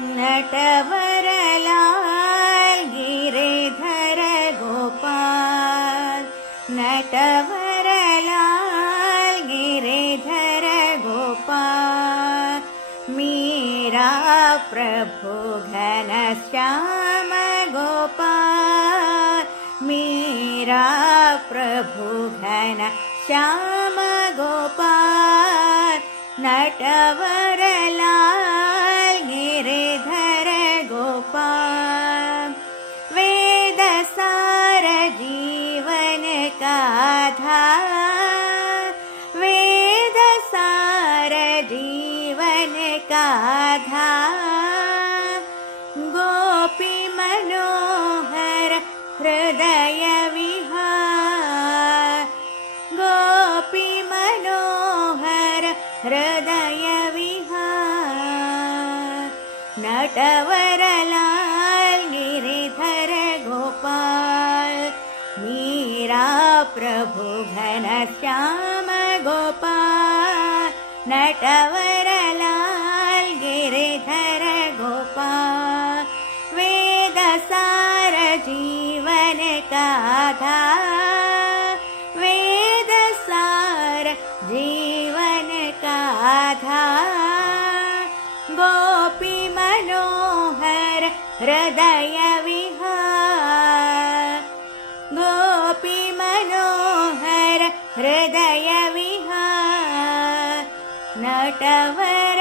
नटवरलाल गिरिधर गोपाल। नटवरलाल गिरिधर गोपाल। मीरा प्रभु घनश्याम गोपाल। मीरा प्रभु घनश्याम गोपाल। नटवरलाल गिरिधर गोपाल। वेद सार जीवन का आधार। वेद सार जीवन का आधार। गोपी मनोहर हृदय विहार। गोपी मनोहर हृदय विहार। नटवरलाल गिरिधर गोपाल। मीरा प्रभु घनश्याम गोपाल। नटवरलाल गिरिधर गोपाल। वेद सार जीवन का आधार। वेद सार जीवन का आधार। गोपी मनोहर हृदय विहार। गोपी मनोहर हृदय विहार। नटवर